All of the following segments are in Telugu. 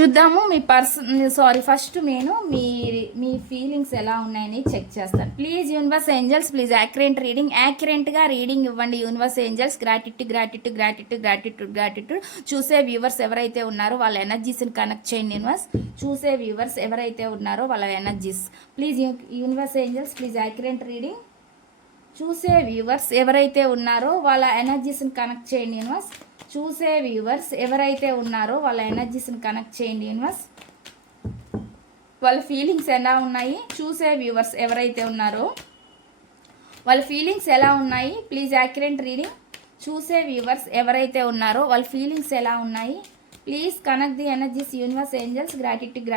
చూద్దాము మీ ఫస్ట్ నేను మీ ఫీలింగ్స్ ఎలా ఉన్నాయని చెక్ చేస్తాను. ప్లీజ్ యూనివర్స్ ఏంజల్స్, ప్లీజ్ యాక్యురేట్గా రీడింగ్ ఇవ్వండి. Universe angels, gratitude. చూసే వ్యూవర్స్ ఎవరైతే ఉన్నారో వాళ్ళ ఎనర్జీస్ని కనెక్ట్ చేయండి. యూనివర్స్ చూసే వ్యూవర్స్ ఎవరైతే ఉన్నారో వాళ్ళ energies, please universe angels, please accurate reading. చూసే వ్యూవర్స్ ఎవరైతే ఉన్నారో వాళ్ళ ఎనర్జీస్ని కనెక్ట్ చేయండి. యూనివర్స్ చూసే వ్యూవర్స్ ఎవరైతే ఉన్నారో వాళ్ళ ఎనర్జీస్ని కనెక్ట్ చేయండి. యూనివర్స్ వాళ్ళ ఫీలింగ్స్ ఎలా ఉన్నాయి? చూసే వ్యూవర్స్ ఎవరైతే ఉన్నారో వాళ్ళ ఫీలింగ్స్ ఎలా ఉన్నాయి? Please accurate reading. చూసే వ్యూవర్స్ ఎవరైతే ఉన్నారో వాళ్ళ ఫీలింగ్స్ ఎలా ఉన్నాయి? Please connect the energies universe angels. Gratitude.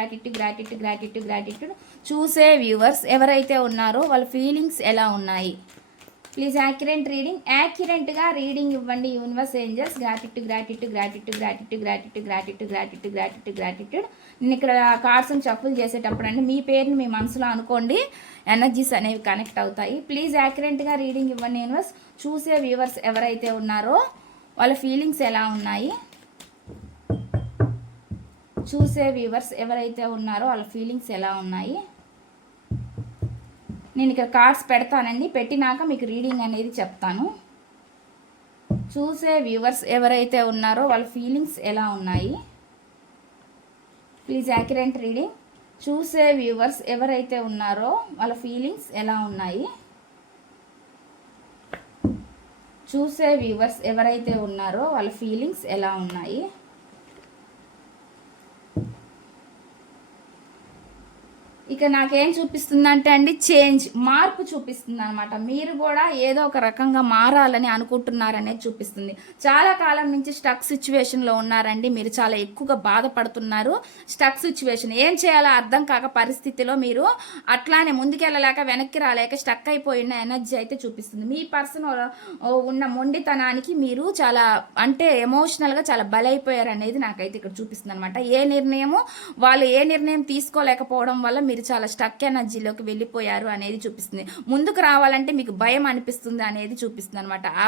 చూసే వ్యూవర్స్ ఎవరైతే ఉన్నారో వాళ్ళ ఫీలింగ్స్ ఎలా ఉన్నాయి? ప్లీజ్ యాక్యురేట్గా రీడింగ్ ఇవ్వండి. Universe angels, gratitude. నేను ఇక్కడ కార్డ్స్ని షఫుల్ చేసేటప్పుడు అండి మీ పేరుని మీ మనసులో అనుకోండి, ఎనర్జీస్ అనేవి కనెక్ట్ అవుతాయి. ప్లీజ్ యాక్యురేట్గా రీడింగ్ ఇవ్వండి. యూనివర్స్ చూసే వ్యూవర్స్ ఎవరైతే ఉన్నారో వాళ్ళ ఫీలింగ్స్ ఎలా ఉన్నాయి? చూసే వ్యూవర్స్ ఎవరైతే ఉన్నారో వాళ్ళ ఫీలింగ్స్ ఎలా ఉన్నాయి? నేను ఇక్కడ కార్డ్స్ పెడతానండి, పెట్టినాక మీకు రీడింగ్ అనేది చెప్తాను. చూసే వ్యూవర్స్ ఎవరైతే ఉన్నారో వాళ్ళ ఫీలింగ్స్ ఎలా ఉన్నాయి? Please accurate reading. చూసే వ్యూవర్స్ ఎవరైతే ఉన్నారో వాళ్ళ ఫీలింగ్స్ ఎలా ఉన్నాయి? చూసే వ్యూవర్స్ ఎవరైతే ఉన్నారో వాళ్ళ ఫీలింగ్స్ ఎలా ఉన్నాయి? ఇక నాకేం చూపిస్తుందంటే అండి, మార్పు చూపిస్తుంది అనమాట. మీరు కూడా ఏదో ఒక రకంగా మారాలని అనుకుంటున్నారనేది చూపిస్తుంది. చాలా కాలం నుంచి స్టక్ సిచ్యువేషన్లో ఉన్నారండి, మీరు చాలా ఎక్కువగా బాధపడుతున్నారు. స్టక్ సిచ్యువేషన్ ఏం చేయాలో అర్థం కాక పరిస్థితిలో మీరు అట్లానే ముందుకెళ్ళలేక వెనక్కి రాలేక స్టక్ అయిపోయిన ఎనర్జీ అయితే చూపిస్తుంది. మీ పర్సన్ ఉన్న మొండితనానికి మీరు చాలా అంటే ఎమోషనల్గా చాలా బలైపోయారు అనేది నాకైతే ఇక్కడ చూపిస్తుంది అనమాట. వాళ్ళు ఏ నిర్ణయం తీసుకోలేకపోవడం వల్ల మీరు చాలా స్టక్ ఎనర్జీలోకి వెళ్ళిపోయారు అనేది చూపిస్తుంది. ముందుకు రావాలంటే మీకు భయం అనిపిస్తుంది అనేది చూపిస్తుంది అనమాట. ఆ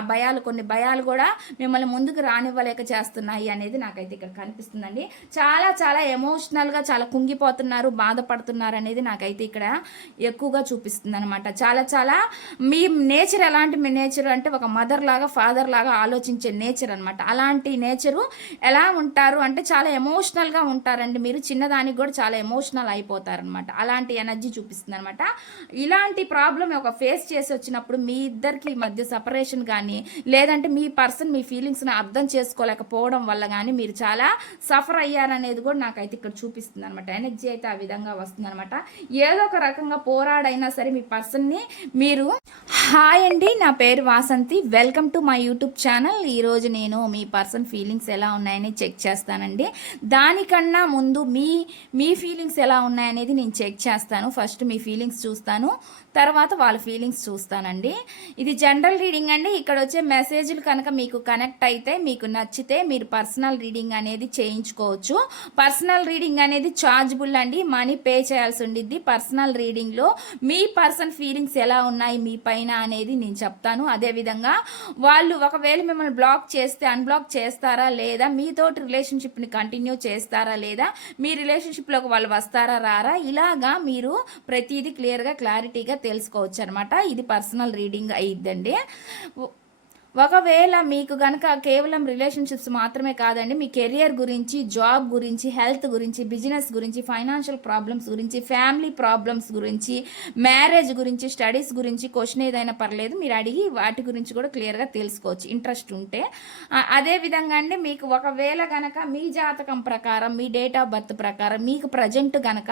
కొన్ని భయాలు కూడా మిమ్మల్ని ముందుకు రానివ్వలేక చేస్తున్నాయి అనేది నాకైతే ఇక్కడ కనిపిస్తుందండి. చాలా చాలా ఎమోషనల్గా చాలా కుంగిపోతున్నారు, బాధపడుతున్నారు అనేది నాకైతే ఇక్కడ ఎక్కువగా చూపిస్తుంది అనమాట. చాలా చాలా మీ నేచర్ ఎలాంటి నేచర్ అంటే ఒక మదర్ లాగా ఫాదర్ లాగా ఆలోచించే నేచర్ అనమాట. అలాంటి నేచరు ఎలా ఉంటారు అంటే చాలా ఎమోషనల్గా ఉంటారండి. మీరు చిన్నదానికి కూడా చాలా ఎమోషనల్ అయిపోతారనమాట. అలాంటి ఎనర్జీ చూపిస్తుంది అనమాట. ఇలాంటి ప్రాబ్లం ఒక ఫేస్ చేసి వచ్చినప్పుడు మీ ఇద్దరికి మధ్య సపరేషన్ కానీ లేదంటే మీ పర్సన్ మీ ఫీలింగ్స్ని అర్థం చేసుకోలేకపోవడం వల్ల కానీ మీరు చాలా సఫర్ అయ్యారనేది కూడా నాకైతే ఇక్కడ చూపిస్తుంది అనమాట. ఎనర్జీ అయితే ఆ విధంగా వస్తుంది అనమాట. ఏదో ఒక రకంగా పోరాడైనా సరే మీ పర్సన్ని మీరు హాయ్ అండి, నా పేరు Vasanthi, welcome to my YouTube channel. ఈరోజు నేను మీ పర్సన్ ఫీలింగ్స్ ఎలా ఉన్నాయని చెక్ చేస్తానండి. దానికన్నా ముందు మీ ఫీలింగ్స్ ఎలా ఉన్నాయనేది నేను చెక్ చేస్తాను. ఫస్ట్ మీ ఫీలింగ్స్ చూస్తాను, తర్వాత వాళ్ళ ఫీలింగ్స్ చూస్తానండి. ఇది జనరల్ రీడింగ్ అండి. ఇక్కడ వచ్చే మెసేజ్లు కనుక మీకు కనెక్ట్ అయితే మీకు నచ్చితే మీరు పర్సనల్ రీడింగ్ అనేది చేయించుకోవచ్చు. పర్సనల్ రీడింగ్ అనేది ఛార్జబుల్ అండి, మనీ పే చేయాల్సి ఉండిద్ది. పర్సనల్ రీడింగ్లో మీ పర్సన్ ఫీలింగ్స్ ఎలా ఉన్నాయి మీ పైన అనేది నేను చెప్తాను. అదేవిధంగా వాళ్ళు ఒకవేళ మిమ్మల్ని బ్లాక్ చేస్తే అన్బ్లాక్ చేస్తారా లేదా, మీతోటి రిలేషన్షిప్ని కంటిన్యూ చేస్తారా లేదా, మీ రిలేషన్షిప్లోకి వాళ్ళు వస్తారా రారా, ఇలాగా మీరు ప్రతిదీ క్లారిటీగా తెలుసుకోవచ్చు అనమాట. ఇది పర్సనల్ రీడింగ్ అయ్యిద్దండి. ఒకవేళ మీకు కనుక కేవలం రిలేషన్షిప్స్ మాత్రమే కాదండి, మీ కెరియర్ గురించి, జాబ్ గురించి, హెల్త్ గురించి, బిజినెస్ గురించి, ఫైనాన్షియల్ ప్రాబ్లమ్స్ గురించి, ఫ్యామిలీ ప్రాబ్లమ్స్ గురించి, మ్యారేజ్ గురించి, స్టడీస్ గురించి క్వశ్చన్ ఏదైనా పర్లేదు మీరు అడిగి వాటి గురించి కూడా క్లియర్గా తెలుసుకోవచ్చు ఇంట్రెస్ట్ ఉంటే. అదేవిధంగా అండి, మీకు ఒకవేళ కనుక మీ జాతకం ప్రకారం మీ డేట్ ఆఫ్ బర్త్ ప్రకారం మీకు ప్రజెంట్ కనుక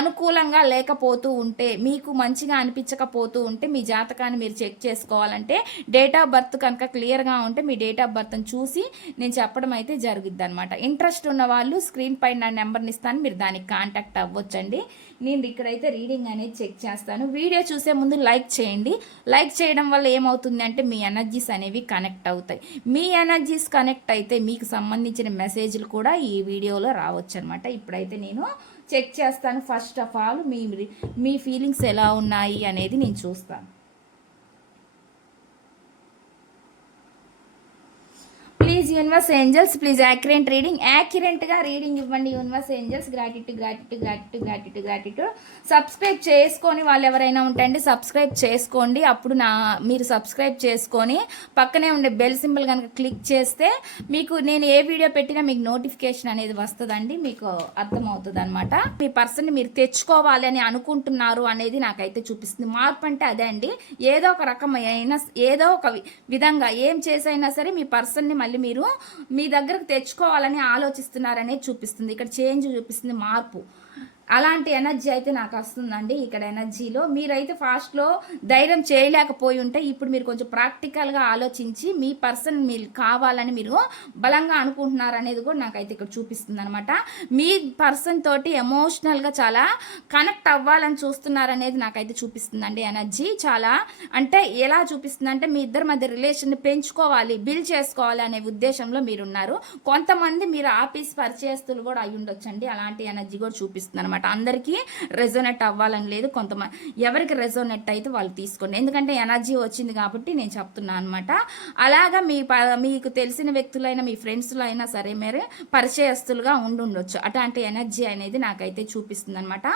అనుకూలంగా లేకపోతూ ఉంటే, మీకు మంచిగా అనిపించకపోతూ ఉంటే మీ జాతకాన్ని మీరు చెక్ చేసుకోవాలంటే డేట్ ఆఫ్ బర్త్ కనుక క్లియర్గా ఉంటే మీ డేట్ ఆఫ్ బర్త్ని చూసి నేను చెప్పడం అయితే జరుగుద్ది అనమాట. ఇంట్రెస్ట్ ఉన్న వాళ్ళు స్క్రీన్ పైన నా నెంబర్ని ఇస్తాను, మీరు దానికి కాంటాక్ట్ అవ్వచ్చండి. నేను ఇక్కడైతే రీడింగ్ అనేది చెక్ చేస్తాను. వీడియో చూసే ముందు లైక్ చేయండి. లైక్ చేయడం వల్ల ఏమవుతుంది అంటే మీ ఎనర్జీస్ అనేవి కనెక్ట్ అవుతాయి. మీ ఎనర్జీస్ కనెక్ట్ అయితే మీకు సంబంధించిన మెసేజ్లు కూడా ఈ వీడియోలో రావచ్చు అనమాట. ఇప్పుడైతే నేను చెక్ చేస్తాను. ఫస్ట్ ఆఫ్ ఆల్ మీ ఫీలింగ్స్ ఎలా ఉన్నాయి అనేది నేను చూస్తాను. Please universe angels, please accurate reading, యాక్యురేట్గా రీడింగ్ ఇవ్వండి universe angels. Gratitude gratitude gratitude gratitude gratitude. Subscribe చేసుకొని వాళ్ళు ఎవరైనా ఉంటండి సబ్స్క్రైబ్ చేసుకోండి. అప్పుడు మీరు సబ్స్క్రైబ్ చేసుకొని పక్కనే ఉండే బెల్ సింబల్ కనుక క్లిక్ చేస్తే మీకు నేను ఏ వీడియో పెట్టినా మీకు నోటిఫికేషన్ అనేది వస్తుందండి, మీకు అర్థమవుతుంది అనమాట. మీ పర్సన్ని మీరు తెచ్చుకోవాలి అని అనుకుంటున్నారు అనేది నాకైతే చూపిస్తుంది. మార్పు అంటే అదే అండి, ఏదో ఒక రకమైన ఏదో ఒక విధంగా ఏం చేసైనా సరే మీ పర్సన్ని మళ్ళీ మీరు మీ దగ్గరకు తెచ్చుకోవాలని ఆలోచిస్తున్నారనేది చూపిస్తుంది. ఇక్కడ చేంజ్ చూపిస్తుంది, మార్పు. అలాంటి ఎనర్జీ అయితే నాకు వస్తుందండి ఇక్కడ ఎనర్జీలో. మీరైతే ఫాస్ట్లో ధైర్యం చేయలేకపోయి ఉంటే ఇప్పుడు మీరు కొంచెం ప్రాక్టికల్గా ఆలోచించి మీ పర్సన్ మీరు కావాలని మీరు బలంగా అనుకుంటున్నారు అనేది కూడా నాకైతే ఇక్కడ చూపిస్తుంది అనమాట. మీ పర్సన్ తోటి ఎమోషనల్గా చాలా కనెక్ట్ అవ్వాలని చూస్తున్నారనేది నాకైతే చూపిస్తుందండి ఎనర్జీ. చాలా అంటే ఎలా చూపిస్తుంది అంటే మీ ఇద్దరి మధ్య రిలేషన్ని పెంచుకోవాలి, బిల్డ్ చేసుకోవాలి అనే ఉద్దేశంలో మీరున్నారు. కొంతమంది మీరు ఆఫీస్ పరిచయస్తులు కూడా అయి ఉండొచ్చండి, అలాంటి ఎనర్జీ కూడా చూపిస్తుంది అనమాట. అందరికీ రెజోనెట్ అవ్వాలని లేదు, కొంతమంది ఎవరికి రెజోనెట్ అయితే వాళ్ళు తీసుకోండి, ఎందుకంటే ఎనర్జీ వచ్చింది కాబట్టి నేను చెప్తున్నాను అనమాట. అలాగా మీకు తెలిసిన వ్యక్తులైనా మీ ఫ్రెండ్స్లో అయినా సరే మీరు పరిచయస్తులుగా ఉండొచ్చు. అట్లాంటి ఎనర్జీ అనేది నాకైతే చూపిస్తుంది అనమాట.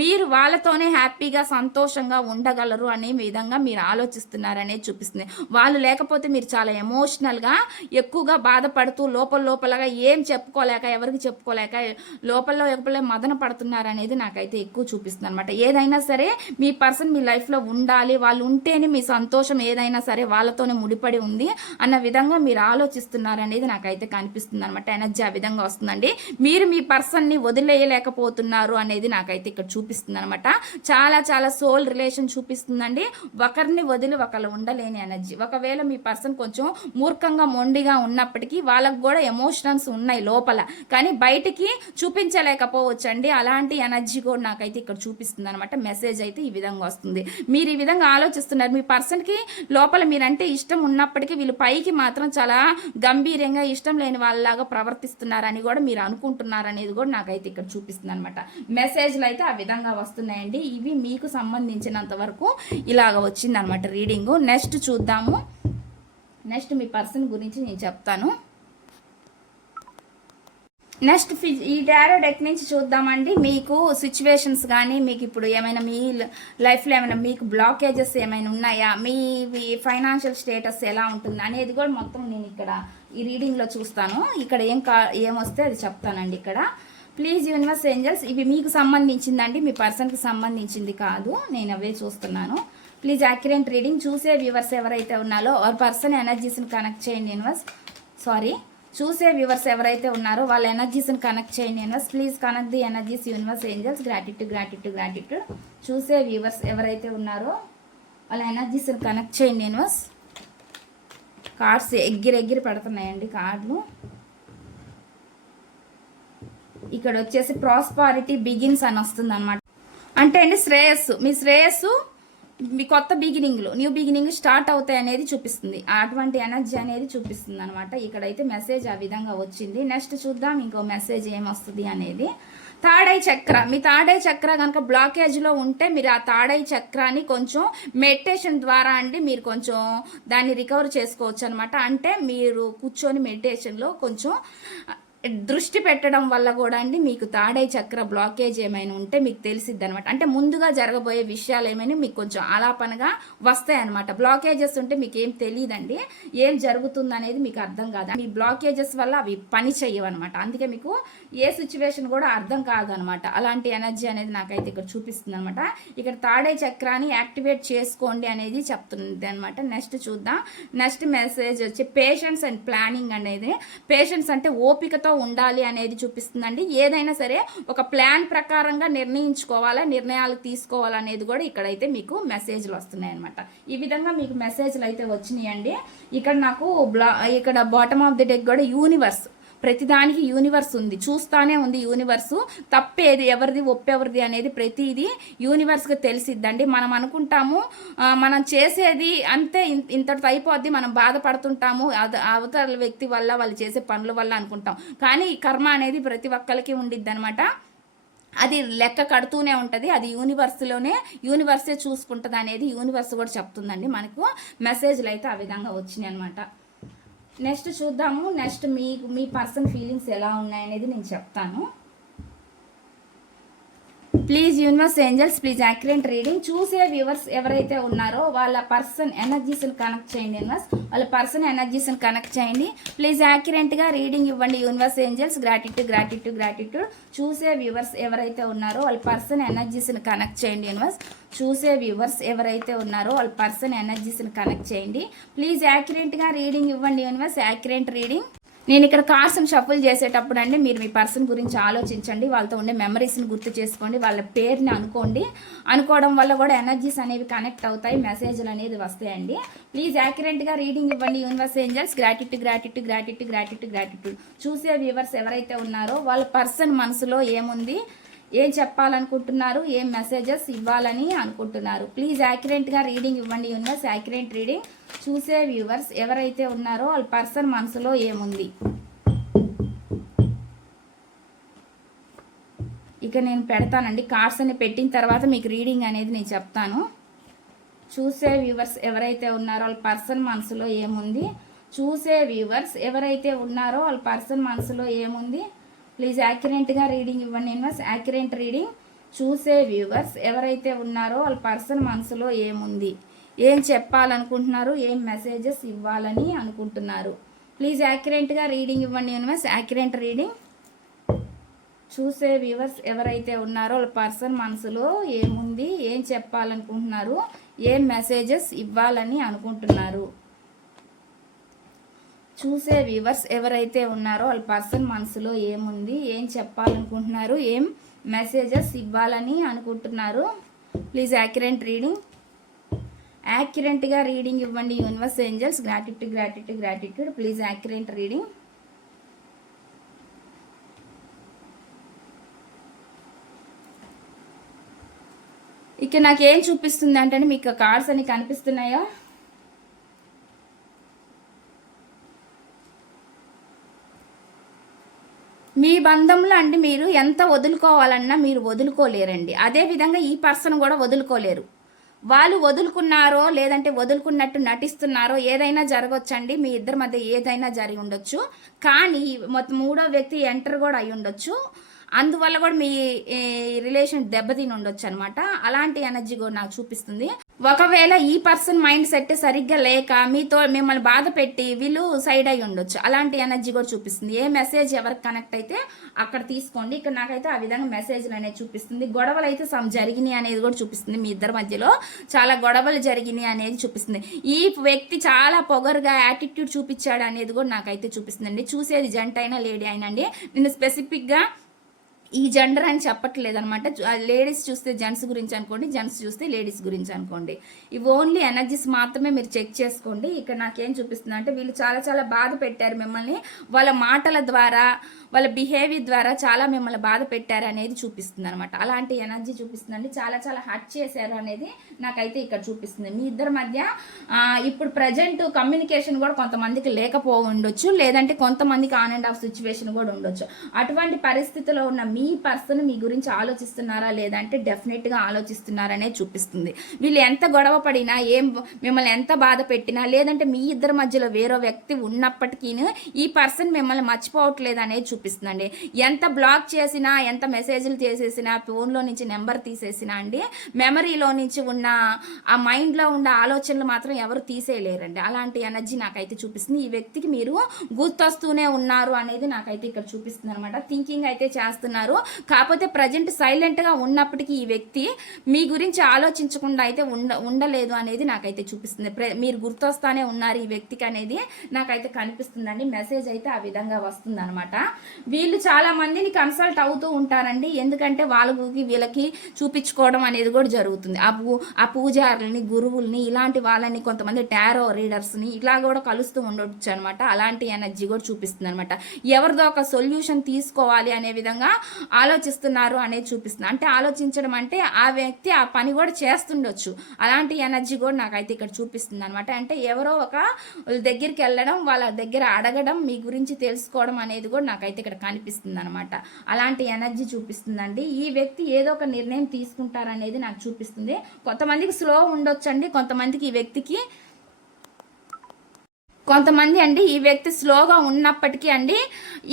మీరు వాళ్ళతోనే హ్యాపీగా సంతోషంగా ఉండగలరు అనే విధంగా మీరు ఆలోచిస్తున్నారనేది చూపిస్తుంది. వాళ్ళు లేకపోతే మీరు చాలా ఎమోషనల్గా ఎక్కువగా బాధపడుతూ లోపలగా ఏం చెప్పుకోలేక ఎవరికి చెప్పుకోలేక లోపల మదన పడుతున్నారనేది నాకైతే ఎక్కువ చూపిస్తుంది అనమాట. ఏదైనా సరే మీ పర్సన్ మీ లైఫ్లో ఉండాలి, వాళ్ళు ఉంటేనే మీ సంతోషం ఏదైనా సరే వాళ్ళతోనే ముడిపడి ఉంది అన్న విధంగా మీరు ఆలోచిస్తున్నారనేది నాకైతే కనిపిస్తుంది అనమాట. ఎనర్జీ ఆ విధంగా వస్తుందండి. మీరు మీ పర్సన్ని వదిలేయలేకపోతున్నారు అనేది నాకైతే ఇక్కడ చూపిస్తుంది అనమాట. చాలా చాలా సోల్ రిలేషన్ చూపిస్తుందండి. ఒకరిని వదిలి ఒకళ్ళు ఉండలేని ఎనర్జీ. ఒకవేళ మీ పర్సన్ కొంచెం మూర్ఖంగా మొండిగా ఉన్నప్పటికీ వాళ్ళకు కూడా ఎమోషనల్స్ ఉన్నాయి లోపల, కానీ బయటికి చూపించలేకపోవచ్చు అండి. అలాంటి ఎనర్జీ కూడా నాకైతే ఇక్కడ చూపిస్తుంది అనమాట. మెసేజ్ అయితే ఈ విధంగా వస్తుంది. మీరు ఈ విధంగా ఆలోచిస్తున్నారు, మీ పర్సన్కి లోపల మీరంటే ఇష్టం ఉన్నప్పటికీ వీళ్ళు పైకి మాత్రం చాలా గంభీరంగా ఇష్టం లేని వాళ్ళలాగా ప్రవర్తిస్తున్నారని కూడా మీరు అనుకుంటున్నారు అనేది కూడా నాకైతే ఇక్కడ చూపిస్తుంది అనమాట. మెసేజ్లు అయితే ఆ విధంగా వస్తున్నాయండి. ఇవి మీకు సంబంధించినంత వరకు ఇలాగ వచ్చింది అనమాట రీడింగు. నెక్స్ట్ చూద్దాము. నెక్స్ట్ మీ పర్సన్ గురించి నేను చెప్తాను. నెక్స్ట్ ఈ టారో డెక్ నుంచి చూద్దామండి. మీకు సిచ్యువేషన్స్ కానీ మీకు ఇప్పుడు ఏమైనా మీ లైఫ్లో ఏమైనా మీకు బ్లాకేజెస్ ఏమైనా ఉన్నాయా, మీ ఫైనాన్షియల్ స్టేటస్ ఎలా ఉంటుంది అనేది కూడా మొత్తం నేను ఇక్కడ ఈ రీడింగ్లో చూస్తాను. ఇక్కడ ఏమొస్తే అది చెప్తానండి. ఇక్కడ ప్లీజ్ యూనివర్స్ ఏంజల్స్, ఇవి మీకు సంబంధించిందండి, మీ పర్సన్కి సంబంధించింది కాదు, నేను అవే చూస్తున్నాను. Please accurate reading. చూసే వ్యూవర్స్ ఎవరైతే ఉన్నారో ఆర్ పర్సన్ ఎనర్జీస్ని కనెక్ట్ చేయండి యూనివర్స్. చూసే వ్యూవర్స్ ఎవరైతే ఉన్నారో వాళ్ళ ఎనర్జీస్ని కనెక్ట్ చేయండి universe. Please connect the energies universe angels. Gratitude gratitude gratitude. చూసే వ్యూవర్స్ ఎవరైతే ఉన్నారో వాళ్ళ ఎనర్జీస్ని కనెక్ట్ చేయండి యూనివర్స్. కార్డ్స్ ఎగిరి పడుతున్నాయండి కార్డులు. ఇక్కడ వచ్చేసి ప్రాస్పారిటీ బిగిన్స్ అని వస్తుంది అనమాట. అంటే అండి శ్రేయస్సు, మీ శ్రేయస్సు మీ కొత్త బిగినింగ్లు న్యూ బిగినింగ్ స్టార్ట్ అవుతాయి అనేది చూపిస్తుంది. అటువంటి ఎనర్జీ అనేది చూపిస్తుంది అనమాట. ఇక్కడైతే మెసేజ్ ఆ విధంగా వచ్చింది. నెక్స్ట్ చూద్దాం ఇంకో మెసేజ్ ఏమొస్తుంది అనేది. థర్డ్ ఐ చక్ర, మీ థర్డ్ ఐ చక్ర కనుక బ్లాకేజ్లో ఉంటే మీరు ఆ థర్డ్ ఐ చక్రాన్ని కొంచెం మెడిటేషన్ ద్వారా అండి మీరు కొంచెం దాన్ని రికవర్ చేసుకోవచ్చు అనమాట. అంటే మీరు కూర్చొని మెడిటేషన్లో కొంచెం దృష్టి పెట్టడం వల్ల కూడా అండి మీకు థర్డ్ ఐ చక్ర బ్లాకేజ్ ఏమైనా ఉంటే మీకు తెలిసిద్ది అనమాట. అంటే ముందుగా జరగబోయే విషయాలు ఏమైనా మీకు కొంచెం ఆలాపనగా వస్తాయి అనమాట. బ్లాకేజెస్ ఉంటే మీకు ఏం తెలియదండి, ఏం జరుగుతుంది అనేది మీకు అర్థం కాదు. మీ బ్లాకేజెస్ వల్ల అవి పని చెయ్యవు అనమాట. అందుకే మీకు ఏ సిచ్యువేషన్ కూడా అర్థం కాదు అనమాట. అలాంటి ఎనర్జీ అనేది నాకైతే ఇక్కడ చూపిస్తుంది అనమాట. ఇక్కడ థర్డ్ ఐ చక్రాన్ని యాక్టివేట్ చేసుకోండి అనేది చెప్తుంది అనమాట. నెక్స్ట్ చూద్దాం. నెక్స్ట్ మెసేజ్ వచ్చి పేషెన్స్ అండ్ ప్లానింగ్ అనేది. పేషెన్స్ అంటే ఓపికతో ఉండాలి అనేది చూపిస్తుందండి. ఏదైనా సరే ఒక ప్లాన్ ప్రకారంగా నిర్ణయించుకోవాలా, నిర్ణయాలు తీసుకోవాలనేది కూడా ఇక్కడైతే మీకు మెసేజ్లు వస్తున్నాయి అనమాట. ఈ విధంగా మీకు మెసేజ్లు అయితే వచ్చినాయండి. ఇక్కడ నాకు ఇక్కడ బాటమ్ ఆఫ్ ది డెక్ కూడా యూనివర్స్, ప్రతిదానికి యూనివర్స్ ఉంది, చూస్తానే ఉంది యూనివర్సు. తప్పేది ఎవరిది ఒప్పెవరిది అనేది ప్రతిదీ యూనివర్స్కి తెలిసిద్దండి. మనం అనుకుంటాము మనం చేసేది అంతే ఇంతటితో అయిపోద్ది, మనం బాధపడుతుంటాము అవతల వ్యక్తి వల్ల వాళ్ళు చేసే పనుల వల్ల అనుకుంటాం. కానీ ఈ కర్మ అనేది ప్రతి ఒక్కరికి ఉండిద్ది అనమాట. అది లెక్క కడుతూనే ఉంటుంది. అది యూనివర్సే చూసుకుంటుంది అనేది యూనివర్స్ కూడా చెప్తుందండి. మనకు మెసేజ్లు అయితే ఆ విధంగా వచ్చినాయి అనమాట. నెక్స్ట్ చూద్దాము. నెక్స్ట్ మీ పర్సన్ ఫీలింగ్స్ ఎలా ఉన్నాయనేది నేను చెప్తాను. Please universe angels please accurate reading. చూసే వ్యూవర్స్ ఎవరైతే ఉన్నారో వాళ్ళ పర్సన్ ఎనర్జీస్ని కనెక్ట్ చేయండి యూనివర్స్. వాళ్ళ పర్సన్ ఎనర్జీస్ని కనెక్ట్ చేయండి. ప్లీజ్ యాక్యురేట్గా రీడింగ్ ఇవ్వండి యూనివర్స్ ఏంజల్స్. గ్రాటిట్యూడ్. చూసే వ్యూవర్స్ ఎవరైతే ఉన్నారో వాళ్ళ పర్సన్ ఎనర్జీస్ని కనెక్ట్ చేయండి యూనివర్స్. చూసే వ్యూవర్స్ ఎవరైతే ఉన్నారో వాళ్ళ పర్సన్ ఎనర్జీస్ని కనెక్ట్ చేయండి. ప్లీజ్ యాక్యురేట్గా రీడింగ్ ఇవ్వండి యూనివర్స్. Accurate reading. నేను ఇక్కడ కార్డ్స్ని షఫుల్ చేసేటప్పుడు అండి మీరు మీ పర్సన్ గురించి ఆలోచించండి. వాళ్ళతో ఉండే మెమరీస్ని గుర్తు చేసుకోండి. వాళ్ళ పేరుని అనుకోండి. అనుకోవడం వల్ల కూడా ఎనర్జీస్ అనేవి కనెక్ట్ అవుతాయి. మెసేజ్లు అనేది వస్తాయండి. ప్లీజ్ యాక్యురేట్గా రీడింగ్ ఇవ్వండి యూనివర్స్ ఏంజల్స్. గ్రాటిట్యూడ్. చూసే వ్యూవర్స్ ఎవరైతే ఉన్నారో వాళ్ళ పర్సన్ మనసులో ఏముంది, ఏం చెప్పాలనుకుంటున్నారు, ఏం మెసేజెస్ ఇవ్వాలని అనుకుంటున్నారు. ప్లీజ్ యాక్యురేట్గా రీడింగ్ ఇవ్వండి యూనివర్స్. Accurate reading. చూసే వ్యూవర్స్ ఎవరైతే ఉన్నారో వాళ్ళ పర్సన్ మనసులో ఏముంది. ఇక నేను పెడతానండి కార్డ్స్ అని పెట్టిన తర్వాత మీకు రీడింగ్ అనేది నేను చెప్తాను. చూసే వ్యూవర్స్ ఎవరైతే ఉన్నారో వాళ్ళ పర్సన్ మనసులో ఏముంది. చూసే వ్యూవర్స్ ఎవరైతే ఉన్నారో వాళ్ళ పర్సన్ మనసులో ఏముంది. ప్లీజ్ యాక్యురేట్గా రీడింగ్ ఇవ్వండి యూనివర్స్. Accurate reading. చూసే వ్యూవర్స్ ఎవరైతే ఉన్నారో వాళ్ళ పర్సన్ మనసులో ఏముంది, ఏం చెప్పాలనుకుంటున్నారు, ఏం మెసేజెస్ ఇవ్వాలని అనుకుంటున్నారు. ప్లీజ్ యాక్యురేట్గా రీడింగ్ ఇవ్వండి యూనివర్స్. Accurate reading. చూసే వ్యూవర్స్ ఎవరైతే ఉన్నారో వాళ్ళ పర్సన్ మనసులో ఏముంది, ఏం చెప్పాలనుకుంటున్నారు, ఏం మెసేజెస్ ఇవ్వాలని అనుకుంటున్నారు. చూసే వ్యూవర్స్ ఎవరైతే ఉన్నారో వాళ్ళ పర్సన్ మనసులో ఏముంది, ఏం చెప్పాలనుకుంటున్నారు, ఏం మెసేజెస్ ఇవ్వాలని అనుకుంటున్నారు. Please accurate reading. యాక్యురేట్గా రీడింగ్ ఇవ్వండి universe angels. Gratitude. Please accurate reading. ఇక నాకేం చూపిస్తుంది అంటే మీకు కార్డ్స్ అని కనిపిస్తున్నాయా? మీ బంధంలో అండి మీరు ఎంత వదులుకోవాలన్నా మీరు వదులుకోలేరండి. అదేవిధంగా ఈ పర్సన్ కూడా వదులుకోలేరు. వాళ్ళు వదులుకున్నారో లేదంటే వదులుకున్నట్టు నటిస్తున్నారో ఏదైనా జరగవచ్చండి. మీ ఇద్దరి మధ్య ఏదైనా జరిగి ఉండొచ్చు. కానీ మొత్తం మూడో వ్యక్తి ఎంటర్ కూడా అయి ఉండొచ్చు. అందువల్ల కూడా మీ రిలేషన్ దెబ్బతిని ఉండొచ్చు అనమాట. అలాంటి ఎనర్జీ కూడా నాకు చూపిస్తుంది. ఒకవేళ ఈ పర్సన్ మైండ్ సెట్ సరిగ్గా లేక మిమ్మల్ని బాధ పెట్టి వీళ్ళు సైడ్ అయి ఉండొచ్చు. అలాంటి ఎనర్జీ కూడా చూపిస్తుంది. ఏ మెసేజ్ ఎవరికి కనెక్ట్ అయితే అక్కడ తీసుకోండి. ఇక్కడ నాకైతే ఆ విధంగా మెసేజ్లు అనేది చూపిస్తుంది. గొడవలు అయితే జరిగినాయి అనేది కూడా చూపిస్తుంది. మీ ఇద్దరి మధ్యలో చాలా గొడవలు జరిగినాయి అనేది చూపిస్తుంది. ఈ వ్యక్తి చాలా పొగరుగా యాటిట్యూడ్ చూపించాడు అనేది కూడా నాకైతే చూపిస్తుందండి. చూసేది జంట అయినా లేడీ అయినా అండి. నేను స్పెసిఫిక్గా ఈ జెండర్ అని చెప్పట్లేదు అనమాట. లేడీస్ చూస్తే జెంట్స్ గురించి అనుకోండి, జెంట్స్ చూస్తే లేడీస్ గురించి అనుకోండి. ఇవి ఓన్లీ ఎనర్జీస్ మాత్రమే మీరు చెక్ చేసుకోండి. ఇక్కడ నాకేం చూపిస్తుంది అంటే వీళ్ళు చాలా చాలా బాధ పెట్టారు మిమ్మల్ని. వాళ్ళ మాటల ద్వారా వాళ్ళ బిహేవియర్ ద్వారా చాలా మిమ్మల్ని బాధ పెట్టారు అనేది చూపిస్తుంది అనమాట. అలాంటి ఎనర్జీ చూపిస్తుందండి. చాలా చాలా హర్ట్ చేశారు అనేది నాకైతే ఇక్కడ చూపిస్తుంది. మీ ఇద్దరి మధ్య ఇప్పుడు ప్రజెంట్ కమ్యూనికేషన్ కూడా కొంతమందికి లేకపో ఉండొచ్చు, లేదంటే కొంతమందికి ఆన్ అండ్ ఆఫ్ సిచ్యువేషన్ కూడా ఉండొచ్చు. అటువంటి పరిస్థితిలో ఉన్న మీ పర్సన్ మీ గురించి ఆలోచిస్తున్నారా లేదంటే డెఫినెట్గా ఆలోచిస్తున్నారనే చూపిస్తుంది. వీళ్ళు ఎంత గొడవ పడినా మిమ్మల్ని ఎంత బాధ పెట్టినా లేదంటే మీ ఇద్దరి మధ్యలో వేరే వ్యక్తి ఉన్నప్పటికీ ఈ పర్సన్ మిమ్మల్ని మర్చిపోవట్లేదు అనేది చూపిస్తుందండి. ఎంత బ్లాక్ చేసినా, ఎంత మెసేజ్లు చేసేసినా, ఫోన్లో నుంచి నెంబర్ తీసేసినా అండి, మెమరీలో నుంచి ఉన్న ఆ మైండ్లో ఉన్న ఆలోచనలు మాత్రం ఎవరు తీసేయలేరండి. అలాంటి ఎనర్జీ నాకైతే చూపిస్తుంది. ఈ వ్యక్తికి మీరు గుర్తొస్తూనే ఉన్నారు అనేది నాకైతే ఇక్కడ చూపిస్తుంది అనమాట. థింకింగ్ అయితే చేస్తున్నారు. కాకపోతే ప్రజెంట్ సైలెంట్గా ఉన్నప్పటికీ ఈ వ్యక్తి మీ గురించి ఆలోచించకుండా అయితే ఉండలేదు అనేది నాకైతే చూపిస్తుంది. మీరు గుర్తొస్తానే ఉన్నారు ఈ వ్యక్తికి అనేది నాకైతే కనిపిస్తుందండి. మెసేజ్ అయితే ఆ విధంగా వస్తుంది అనమాట. వీళ్ళు చాలా మందిని కన్సల్ట్ అవుతూ ఉంటారండి. ఎందుకంటే వాళ్ళకి వీళ్ళకి చూపించుకోవడం అనేది కూడా జరుగుతుంది. ఆ పూజారులని, గురువుల్ని, ఇలాంటి వాళ్ళని, కొంతమంది టారో రీడర్స్ని ఇలా కూడా కలుస్తూ ఉండొచ్చు అనమాట. అలాంటి ఎనర్జీ కూడా చూపిస్తుంది అనమాట. ఎవరిదో ఒక సొల్యూషన్ తీసుకోవాలి అనే విధంగా ఆలోచిస్తున్నారు అనేది చూపిస్తుంది. అంటే ఆలోచించడం అంటే ఆ వ్యక్తి ఆ పని కూడా చేస్తుండొచ్చు. అలాంటి ఎనర్జీ కూడా నాకైతే ఇక్కడ చూపిస్తుంది అనమాట. అంటే ఎవరో ఒక దగ్గరికి వెళ్ళడం, వాళ్ళ దగ్గర అడగడం, మీ గురించి తెలుసుకోవడం అనేది కూడా నాకైతే ఇక్కడ కనిపిస్తుంది అనమాట. అలాంటి ఎనర్జీ చూపిస్తుందండి. ఈ వ్యక్తి ఏదో ఒక నిర్ణయం తీసుకుంటారనేది నాకు చూపిస్తుంది. కొంతమందికి స్లో ఉండొచ్చండి, కొంతమందికి ఈ వ్యక్తికి కొంతమంది అండి ఈ వ్యక్తి స్లోగా ఉన్నప్పటికీ అండి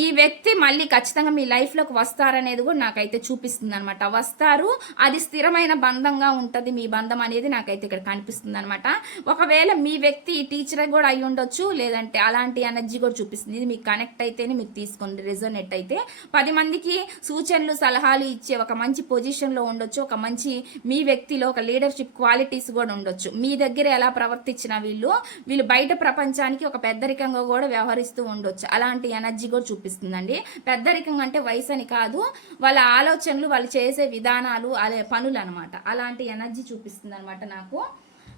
ఈ వ్యక్తి మళ్ళీ ఖచ్చితంగా మీ లైఫ్లోకి వస్తారనేది కూడా నాకైతే చూపిస్తుంది అనమాట. వస్తారు, అది స్థిరమైన బంధంగా ఉంటుంది మీ బంధం అనేది నాకైతే ఇక్కడ కనిపిస్తుంది అనమాట. ఒకవేళ మీ వ్యక్తి టీచర్ కూడా అయి ఉండొచ్చు, లేదంటే అలాంటి ఎనర్జీ కూడా చూపిస్తుంది. ఇది మీకు కనెక్ట్ అయితేనే మీకు తీసుకోండి, రెజోనేట్ అయితే 10 మందికి సూచనలు సలహాలు ఇచ్చే ఒక మంచి పొజిషన్లో ఉండొచ్చు. ఒక మంచి మీ వ్యక్తిలో ఒక లీడర్షిప్ క్వాలిటీస్ కూడా ఉండొచ్చు. మీ దగ్గర ఎలా ప్రవర్తించిన వీళ్ళు బయట ప్రపంచానికి ఒక పెద్దరికంగా కూడా వ్యవహరిస్తూ ఉండొచ్చు. అలాంటి ఎనర్జీ కూడా చూపిస్తుందండి. పెద్దరికంగా అంటే వయసు అని కాదు, వాళ్ళ ఆలోచనలు, వాళ్ళు చేసే విధానాలు, అదే పనులు అనమాట. అలాంటి ఎనర్జీ చూపిస్తుంది అనమాట నాకు.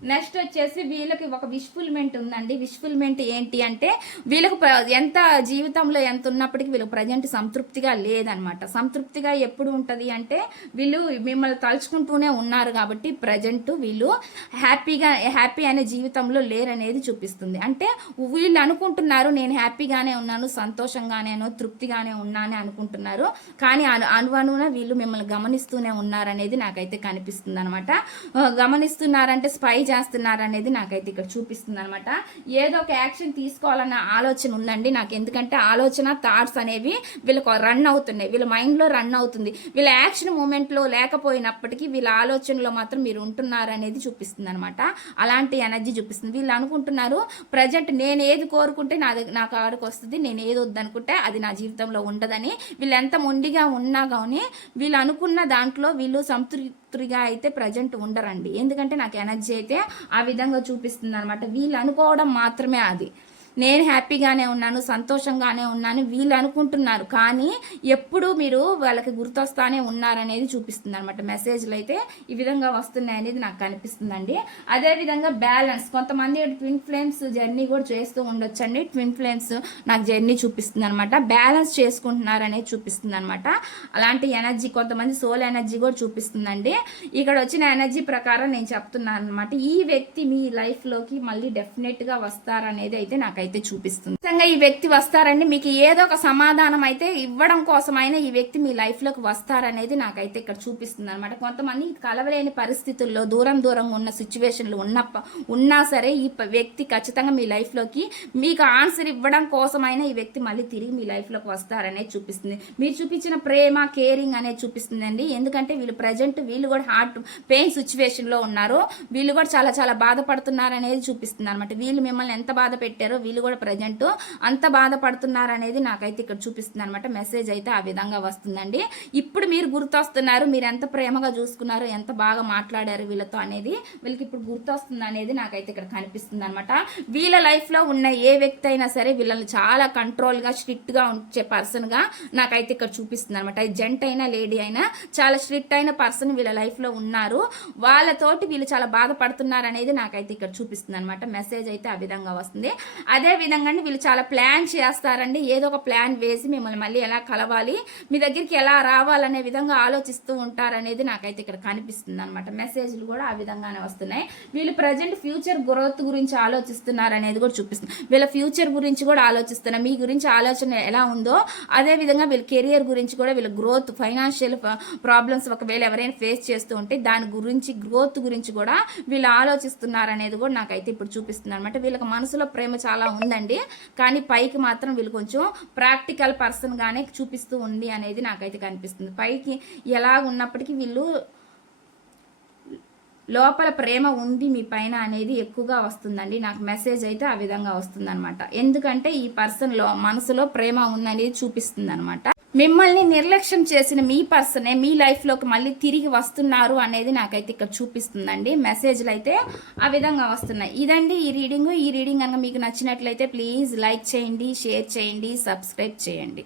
నెక్స్ట్ వచ్చేసి వీళ్ళకి ఒక విష్ఫుల్మెంట్ ఉందండి. విష్ఫుల్మెంట్ ఏంటి అంటే వీళ్ళకు ఎంత జీవితంలో ఎంత ఉన్నప్పటికీ వీళ్ళకి ప్రజెంట్ సంతృప్తిగా లేదనమాట. సంతృప్తిగా ఎప్పుడు ఉంటుంది అంటే వీళ్ళు మిమ్మల్ని తలుచుకుంటూనే ఉన్నారు కాబట్టి ప్రజెంట్ వీళ్ళు హ్యాపీ అనే జీవితంలో లేరనేది చూపిస్తుంది. అంటే వీళ్ళు అనుకుంటున్నారు నేను హ్యాపీగానే ఉన్నాను, సంతోషంగానేనో తృప్తిగానే ఉన్నాను అనుకుంటున్నారు, కానీ అనువనున వీళ్ళు మిమ్మల్ని గమనిస్తూనే ఉన్నారనేది నాకైతే కనిపిస్తుంది అనమాట. గమనిస్తున్నారంటే స్పై చేస్తున్నారు అనేది నాకైతే ఇక్కడ చూపిస్తుంది అనమాట. ఏదో ఒక యాక్షన్ తీసుకోవాలన్న ఆలోచన ఉందండి నాకు. ఎందుకంటే ఆలోచన థాట్స్ అనేవి వీళ్ళకు రన్ అవుతున్నాయి, వీళ్ళ మైండ్లో రన్ అవుతుంది. వీళ్ళ యాక్షన్ మూమెంట్లో లేకపోయినప్పటికీ వీళ్ళ ఆలోచనలో మాత్రం మీరు ఉంటున్నారు అనేది చూపిస్తుంది అనమాట. అలాంటి ఎనర్జీ చూపిస్తుంది. వీళ్ళు అనుకుంటున్నారు ప్రజెంట్ నేను ఏది కోరుకుంటే నా కాడికి వస్తుంది, నేను ఏది వద్దనుకుంటే అది నా జీవితంలో ఉండదని. వీళ్ళు ఎంత మొండిగా ఉన్నా కానీ వీళ్ళు అనుకున్న దాంట్లో వీళ్ళు సంతృప్తిగా అయితే ప్రజెంట్ ఉండరండి. ఎందుకంటే నాకు ఎనర్జీ అయితే ఆ విధంగా చూపిస్తుంది అనమాట. వీళ్ళు అనుకోవడం మాత్రమే అది. నేను హ్యాపీగానే ఉన్నాను, సంతోషంగానే ఉన్నాను వీళ్ళు అనుకుంటున్నారు, కానీ ఎప్పుడు మీరు వాళ్ళకి గుర్తొస్తానే ఉన్నారనేది చూపిస్తుంది అనమాట. మెసేజ్లు అయితే ఈ విధంగా వస్తున్నాయి అనేది నాకు కనిపిస్తుందండి. అదేవిధంగా బ్యాలెన్స్, కొంతమంది ట్విన్ ఫ్లేమ్స్ జర్నీ కూడా చేస్తూ ఉండొచ్చండి. ట్విన్ ఫ్లేమ్స్ నాకు జర్నీ చూపిస్తుంది అనమాట. బ్యాలెన్స్ చేసుకుంటున్నారు అనేది చూపిస్తుంది అనమాట. అలాంటి ఎనర్జీ కొంతమంది సోల్ ఎనర్జీ కూడా చూపిస్తుందండి. ఇక్కడ వచ్చిన ఎనర్జీ ప్రకారం నేను చెప్తున్నాను అనమాట. ఈ వ్యక్తి మీ లైఫ్లోకి మళ్ళీ డెఫినెట్గా వస్తారనేది అయితే నాకు అయితే చూపిస్తుంది. నిజంగా ఈ వ్యక్తి వస్తారండి, మీకు ఏదో ఒక సమాధానం అయితే ఇవ్వడం కోసమైనా ఈ వ్యక్తి మీ లైఫ్ లోకి వస్తారనేది నాకైతే ఇక్కడ చూపిస్తుంది అనమాట. కొంతమంది కలవలేని పరిస్థితుల్లో దూరంగా ఉన్న సిచ్యువేషన్లు ఉన్నా సరే ఈ వ్యక్తి ఖచ్చితంగా మీ లైఫ్ లోకి మీకు ఆన్సర్ ఇవ్వడం కోసమైనా ఈ వ్యక్తి మళ్ళీ తిరిగి మీ లైఫ్ లోకి వస్తారనేది చూపిస్తుంది. మీరు చూపించిన ప్రేమ, కేరింగ్ అనేది చూపిస్తుందండి. ఎందుకంటే వీళ్ళు ప్రజెంట్ వీళ్ళు కూడా హార్ట్ పెయిన్ సిచ్యువేషన్ లో ఉన్నారు, వీళ్ళు కూడా చాలా బాధపడుతున్నారు అనేది చూపిస్తుంది అనమాట. వీళ్ళు మిమ్మల్ని ఎంత బాధ పెట్టారో వీళ్ళు కూడా ప్రజెంట్ అంత బాధపడుతున్నారు అనేది నాకైతే ఇక్కడ చూపిస్తుంది అనమాట. మెసేజ్ అయితే ఆ విధంగా వస్తుందండి. ఇప్పుడు మీరు గుర్తొస్తున్నారు, మీరు ఎంత ప్రేమగా చూసుకున్నారు, ఎంత బాగా మాట్లాడారు వీళ్ళతో అనేది వీళ్ళకి ఇప్పుడు గుర్తొస్తుంది అనేది నాకైతే ఇక్కడ కనిపిస్తుంది అనమాట. వీళ్ళ లైఫ్లో ఉన్న ఏ వ్యక్తి అయినా సరే వీళ్ళని చాలా కంట్రోల్గా స్ట్రిక్ట్గా ఉంచే పర్సన్గా నాకైతే ఇక్కడ చూపిస్తుంది అనమాట. జెంట్ అయినా లేడీ అయినా చాలా స్ట్రిక్ట్ అయిన పర్సన్ వీళ్ళ లైఫ్లో ఉన్నారు, వాళ్ళతోటి వీళ్ళు చాలా బాధపడుతున్నారు అనేది నాకైతే ఇక్కడ చూపిస్తుంది అనమాట. మెసేజ్ అయితే ఆ విధంగా వస్తుంది. అదే విధంగా వీళ్ళు చాలా ప్లాన్ చేస్తారండి. ఏదో ఒక ప్లాన్ వేసి మిమ్మల్ని మళ్ళీ ఎలా కలవాలి, మీ దగ్గరికి ఎలా రావాలనే విధంగా ఆలోచిస్తూ ఉంటారనేది నాకైతే ఇక్కడ కనిపిస్తుంది అనమాట. మెసేజ్లు కూడా ఆ విధంగానే వస్తున్నాయి. వీళ్ళు ప్రజెంట్ ఫ్యూచర్ గ్రోత్ గురించి ఆలోచిస్తున్నారు అనేది కూడా చూపిస్తుంది. వీళ్ళ ఫ్యూచర్ గురించి కూడా ఆలోచిస్తున్నారు. మీ గురించి ఆలోచన ఎలా ఉందో అదే విధంగా వీళ్ళ కెరియర్ గురించి కూడా, వీళ్ళ గ్రోత్, ఫైనాన్షియల్ ప్రాబ్లమ్స్ ఒకవేళ ఎవరైనా ఫేస్ చేస్తూ ఉంటే దాని గురించి, గ్రోత్ గురించి కూడా వీళ్ళు ఆలోచిస్తున్నారు అనేది కూడా నాకైతే ఇప్పుడు చూపిస్తుంది అనమాట. వీళ్ళకి మనసులో ప్రేమ చాలా ఉందండి, కానీ పైకి మాత్రం వీళ్ళు కొంచెం ప్రాక్టికల్ పర్సన్ గానే చూపిస్తూ ఉంది అనేది నాకైతే కనిపిస్తుంది. పైకి ఎలా ఉన్నప్పటికీ వీళ్ళు లోపల ప్రేమ ఉంది మీ పైన అనేది ఎక్కువగా వస్తుందండి. నాకు మెసేజ్ అయితే ఆ విధంగా వస్తుంది అనమాట. ఎందుకంటే ఈ పర్సన్లో మనసులో ప్రేమ ఉందనేది చూపిస్తుంది అనమాట. మిమ్మల్ని నిర్లక్ష్యం చేసిన మీ పర్సనే మీ లైఫ్లోకి మళ్ళీ తిరిగి వస్తున్నారు అనేది నాకైతే ఇక్కడ చూపిస్తుందండి. మెసేజ్లు అయితే ఆ విధంగా వస్తున్నాయి. ఇదండి ఈ రీడింగ్ కనుక మీకు నచ్చినట్లయితే ప్లీజ్ లైక్ చేయండి, షేర్ చేయండి, సబ్స్క్రైబ్ చేయండి.